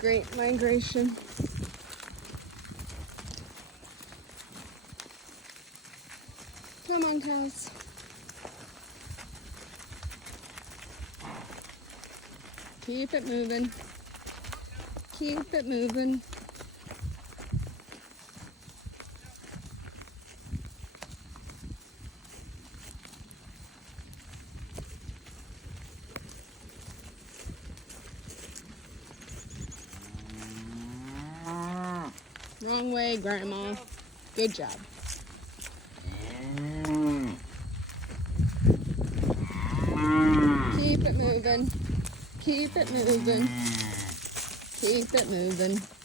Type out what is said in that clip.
great migration. Come on, cows. Keep it moving. Keep it moving. Wrong way, Grandma. Good job. Keep it moving. Keep it moving. Keep it moving.